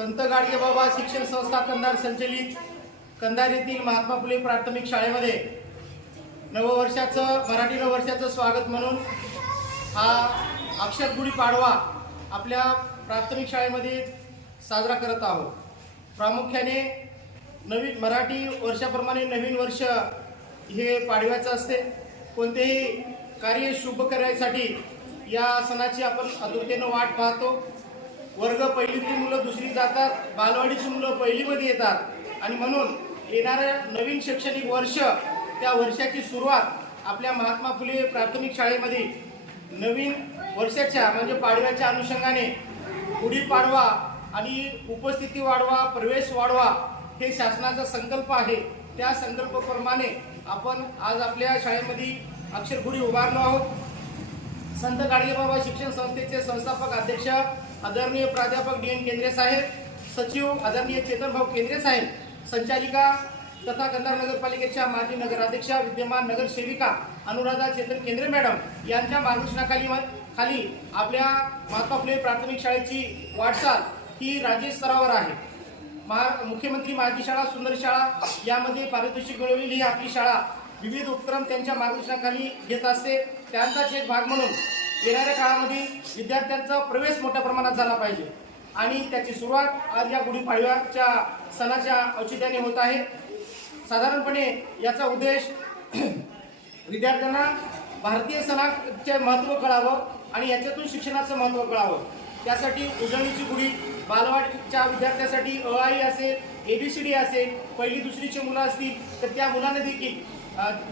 संत गाडगेबाबा शिक्षण संस्था कंधार संचलित कंधार येथील महात्मा फुले प्राथमिक शाळेमध्ये मराठी नववर्षाचं स्वागत म्हणून हा अक्षर गुढी पाडवा आपल्या प्राथमिक शाळेमध्ये साजरा करत आहोत। प्रामुख्याने नवीन मराठी वर्षाप्रमाणे नवीन वर्ष हे पाडव्याचं असते। कोणतेही कार्य शुभ करण्यासाठी या सणाची आपण आतुरतेने वाट पाहतो। वर्ग पहिलीतली मुलं दुसरी जातात, बालवाडीची मुलं पहिलीमध्ये येतात आणि म्हणून येणाऱ्या नवीन शैक्षणिक वर्ष त्या वर्षाची सुरुवात आपल्या महात्मा फुले प्राथमिक शाळेमध्ये नवीन वर्षाच्या म्हणजे पाडव्याच्या अनुषंगाने गुढीपाडवा आणि उपस्थिती वाढवा, प्रवेश वाढवा हे शासनाचा संकल्प आहे। त्या संकल्पाप्रमाणे आपण आज आपल्या शाळेमध्ये अक्षर गुढी उभारलो आहोत। संत गाडगेबाबा शिक्षण संस्थेचे संस्थापक अध्यक्ष आदरणीय प्राध्यापक डी.एन. केंद्रे साहेब, सचिव आदरणीय चेतन भाऊ केंद्रे साहेब, संचालिका तथा कंधार नगरपालिकेच्या माजी नगराध्यक्षा विद्यमान नगरसेविका अनुराधा चेतन केंद्रे मॅडम यांच्या मार्गदर्शनाखाली आपल्या महात्मा फुले प्राथमिक शाळेची वाटचाल ही राज्य स्तरावर आहे। मुख्यमंत्री माझी शाळा सुंदर शाळा यामध्ये पारितोषिक मिळवलेली ही आपली शाळा विविध उपक्रम त्यांच्या मार्गदर्शनाखाली घेत असते। त्यांचाच एक भाग म्हणून येणाऱ्या काळामध्ये विद्यार्थ्यांचा प्रवेश मोठ्या प्रमाणात झाला पाहिजे आणि त्याची सुरुवात आज या गुढीपाडव्याच्या सणाच्या औचित्याने होत आहे। साधारणपणे याचा उद्देश विद्यार्थ्यांना भारतीय सणाचे महत्त्व कळावं आणि याच्यातून शिक्षणाचं महत्त्व कळावं। त्यासाठी उजळणीची गुढी बालवाडीच्या विद्यार्थ्यांसाठी अ-आ-इ असेल, ABCD असेल, पहिली दुसरीचे मुलं असतील तर त्या मुलांना देखील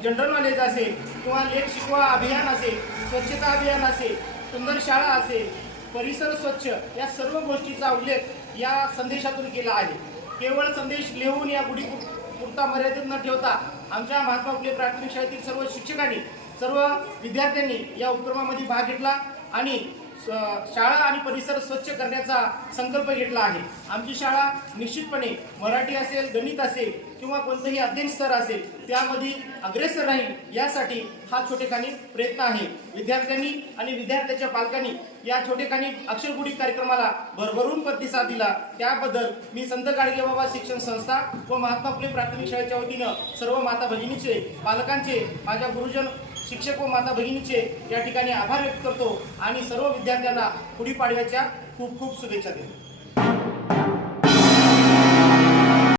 जनरल नॉलेज असेल किंवा लेख शिकवा अभियान असेल, स्वच्छता अभियान असेल, सुंदर शाळा असेल, परिसर स्वच्छ या सर्व गोष्टीचा उल्लेख या संदेशातून केला आहे। केवळ संदेश लिहून या गुढी पुरता मर्यादित न ठेवता आमच्या महात्मा फुले प्राथमिक शाळेतील सर्व शिक्षकांनी, सर्व विद्यार्थ्यांनी या उपक्रमामध्ये भाग घेतला आणि शाळा आणि परिसर स्वच्छ करण्याचा संकल्प घेतला आहे। आमची शाळा निश्चितपणे मराठी असेल, गणित असेल किंवा कोणतेही अध्ययन स्तर असेल त्यामध्ये अग्रेसर राहील यासाठी हा छोटेखानी प्रयत्न आहे। विद्यार्थ्यांनी आणि विद्यार्थ्यांच्या पालकांनी या छोटेखानी अक्षर गुढी कार्यक्रमाला भरभरून प्रतिसाद दिला त्याबद्दल मी संत गाडगेबाबा शिक्षण संस्था व महात्मा फुले प्राथमिक शाळेच्या वतीनं सर्व माता भगिनीचे, पालकांचे, माझ्या गुरुजन शिक्षक व माता भगिनीचे या ठिकाणी आभार व्यक्त करतो आणि सर्व विद्यार्थ्यांना गुढीपाडव्याच्या खूप खूप शुभेच्छा देतो।